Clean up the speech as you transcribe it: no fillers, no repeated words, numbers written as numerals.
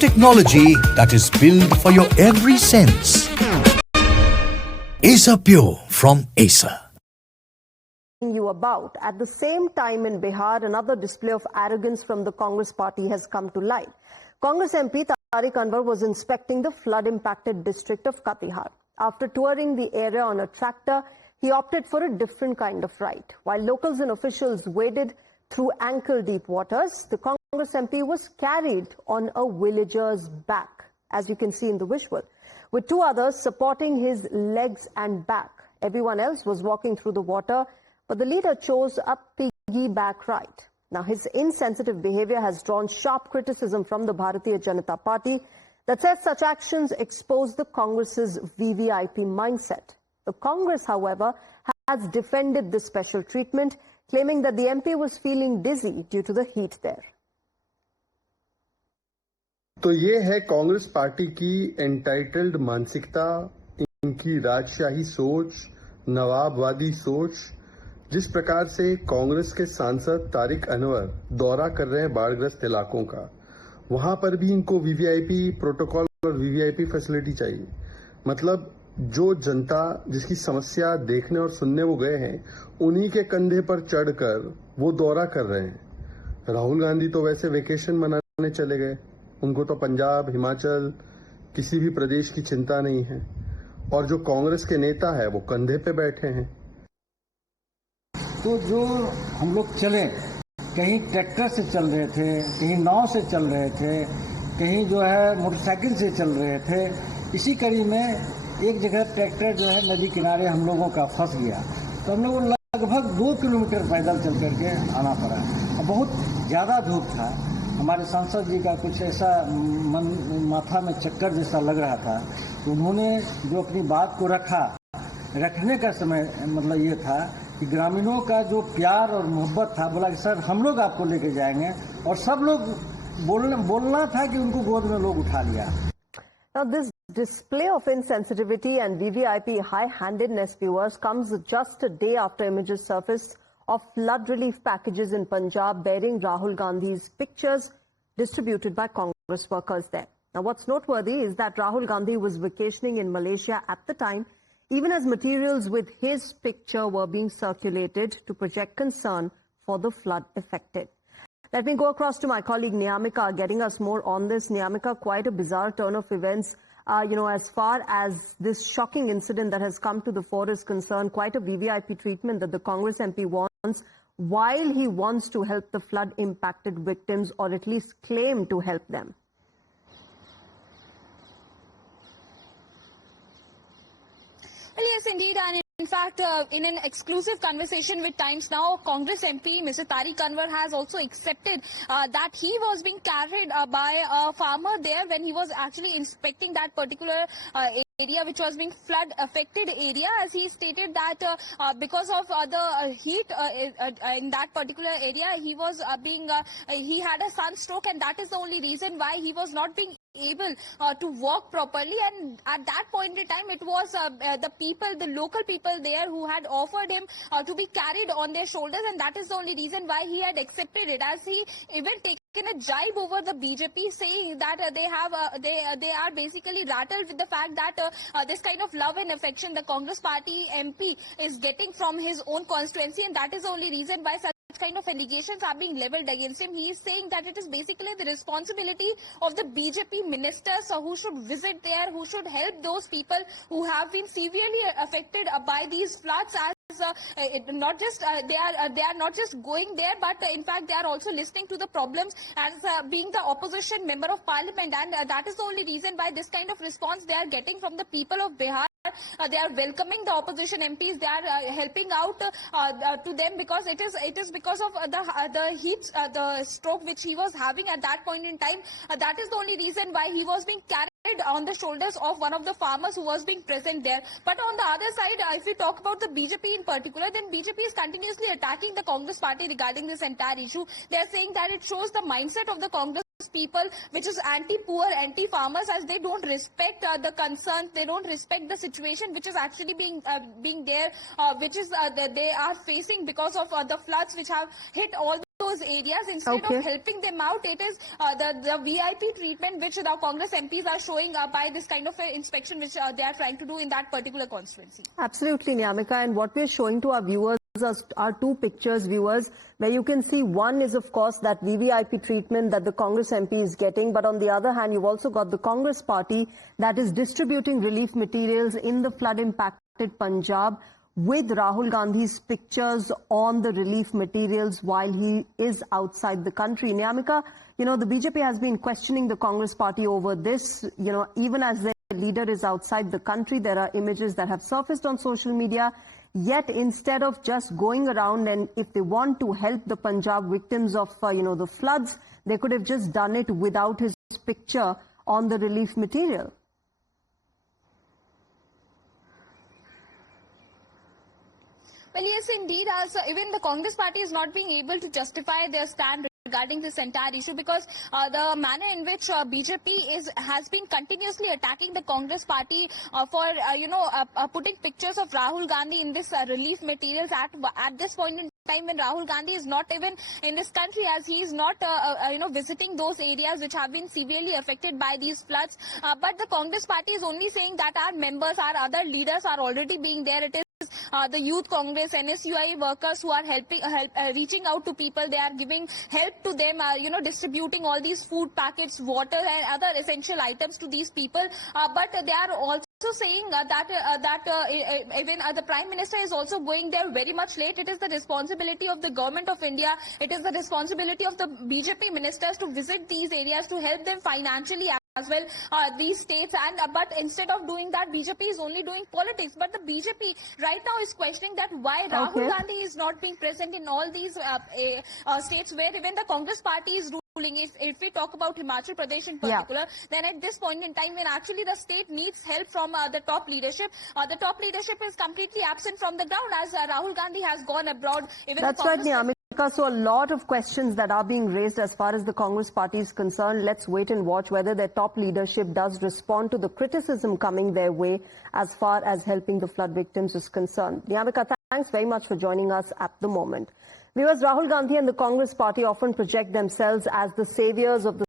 technology that is built for your every sense. Acer Pure from Acer. You about. At the same time in Bihar, another display of arrogance from the Congress party has come to light. Congress MP Tariq Anwar was inspecting the flood-impacted district of Katihar. After touring the area on a tractor, he opted for a different kind of ride. While locals and officials waded through ankle-deep waters, the Congress MP was carried on a villager's back, as you can see in the visual, with two others supporting his legs and back. Everyone else was walking through the water, but the leader chose a piggyback ride. Now, his insensitive behavior has drawn sharp criticism from the Bharatiya Janata Party that says such actions expose the Congress's VVIP mindset. The Congress, however, has defended this special treatment, claiming that the MP was feeling dizzy due to the heat there. तो ये है Congress party की entitled मानसिकता, इनकी राजशाही सोच, नवाबवादी सोच। जिस प्रकार से कांग्रेस के सांसद तारिक अनवर दौरा कर रहे हैं बाढ़ग्रस्त इलाकों का, वहां पर भी इनको वीवीआईपी प्रोटोकॉल और वीवीआईपी फैसिलिटी चाहिए। मतलब जो जनता जिसकी समस्या देखने और सुनने वो गए हैं, उन्हीं के कंधे पर चढ़कर वो दौरा कर रहे हैं। राहुल गांधी तो वैसे वेकेशन मनाने चले गए, उनको तो पंजाब, हिमाचल, किसी भी प्रदेश की चिंता नहीं है। और जो कांग्रेस के नेता है वो कंधे पे बैठे हैं। तो जो हम लोग चले, कहीं ट्रैक्टर से चल रहे थे, कहीं नाव से चल रहे थे, कहीं जो है मोटरसाइकिल से चल रहे थे। इसी कड़ी में एक जगह ट्रैक्टर जो है नदी किनारे हम लोगों का फंस गया, तो हम लोगों को लगभग 2 किलोमीटर पैदल चल करके आना पड़ा। बहुत ज़्यादा धूप था। हमारे सांसद जी का कुछ ऐसा माथा में चक्कर जैसा लग रहा था, तो उन्होंने जो अपनी बात को रखने का समय मतलब ये था कि ग्रामीणों का जो प्यार और मोहब्बत था, बोला कि सर हम लोग आपको लेके जाएंगे, और सब लोग बोलना था कि उनको गोद में लोग उठा लिया। Now this display of insensitivity and VVIP high-handedness, viewers, comes just a day after images surfaced of flood relief packages in Punjab bearing Rahul Gandhi's pictures distributed by Congress workers there. Now, what's noteworthy is that Rahul Gandhi was vacationing in Malaysia at the time, even as materials with his picture were being circulated to project concern for the flood affected. Let me go across to my colleague Niyamika, getting us more on this. Niyamika, quite a bizarre turn of events. As far as this shocking incident that has come to the fore is concerned, quite a VVIP treatment that the Congress MP wants, while he wants to help the flood-impacted victims, or at least claim to help them. Well, yes, indeed, and in fact, in an exclusive conversation with Times Now, Congress MP Mr. Tariq Anwar has also accepted that he was being carried by a farmer there when he was actually inspecting that particular area which was being flood affected area, as he stated that because of the heat in that particular area, he was he had a sunstroke, and that is the only reason why he was not being able to walk properly. And at that point in time, it was the local people there who had offered him to be carried on their shoulders, and that is the only reason why he had accepted it, as he even taken a jibe over the BJP, saying that they are basically rattled with the fact that this kind of love and affection the Congress party MP is getting from his own constituency, and that is the only reason why such kind of allegations are being leveled against him. He is saying that it is basically the responsibility of the BJP ministers who should visit there, who should help those people who have been severely affected by these floods, as they are not just going there, but in fact they are also listening to the problems as being the opposition member of parliament, and that is the only reason why this kind of response they are getting from the people of Bihar. They are welcoming the opposition MPs. They are helping out to them, because it is because of the heat, the stroke which he was having at that point in time. That is the only reason why he was being carried on the shoulders of one of the farmers who was being present there. But on the other side, if we talk about the BJP in particular, then BJP is continuously attacking the Congress party regarding this entire issue. They are saying that it shows the mindset of the Congress people, which is anti-poor, anti-farmers, as they don't respect the concerns, they don't respect the situation which is actually being there, which is they are facing because of the floods which have hit all those areas instead of helping them out. It is the VIP treatment which the Congress MPs are showing by this kind of inspection which they are trying to do in that particular constituency. Absolutely, Niamika. And what we're showing to our viewers are two pictures, viewers, where you can see one is, of course, that VVIP treatment that the Congress MP is getting. But on the other hand, you've also got the Congress party that is distributing relief materials in the flood-impacted Punjab, with Rahul Gandhi's pictures on the relief materials while he is outside the country. Niamika, the BJP has been questioning the Congress party over this. Even as their leader is outside the country, there are images that have surfaced on social media. Yet instead of just going around, and if they want to help the Punjab victims of, the floods, they could have just done it without his picture on the relief material. Well, yes, indeed. Also, even the Congress party is not being able to justify their stand regarding this entire issue, because the manner in which BJP has been continuously attacking the Congress party for putting pictures of Rahul Gandhi in this relief materials at this point in time when Rahul Gandhi is not even in this country, as he is not visiting those areas which have been severely affected by these floods. But the Congress party is only saying that our members, our other leaders are already being there. It is the Youth Congress, NSUI workers who are reaching out to people. They are giving help to them, distributing all these food packets, water and other essential items to these people. But they are also saying that even the Prime Minister is also going there very much late. It is the responsibility of the Government of India. It is the responsibility of the BJP ministers to visit these areas to help them financially as well, these states, and but instead of doing that, BJP is only doing politics. But the BJP right now is questioning that why Rahul Gandhi is not being present in all these states where even the Congress party is ruling. If we talk about Himachal Pradesh in particular, then at this point in time when actually the state needs help from the top leadership is completely absent from the ground, as Rahul Gandhi has gone abroad. Even that's right, Niamika. So a lot of questions that are being raised as far as the Congress party is concerned. Let's wait and watch whether their top leadership does respond to the criticism coming their way as far as helping the flood victims is concerned. Niamika, thanks very much for joining us at the moment. Viewers, Rahul Gandhi and the Congress party often project themselves as the saviors of the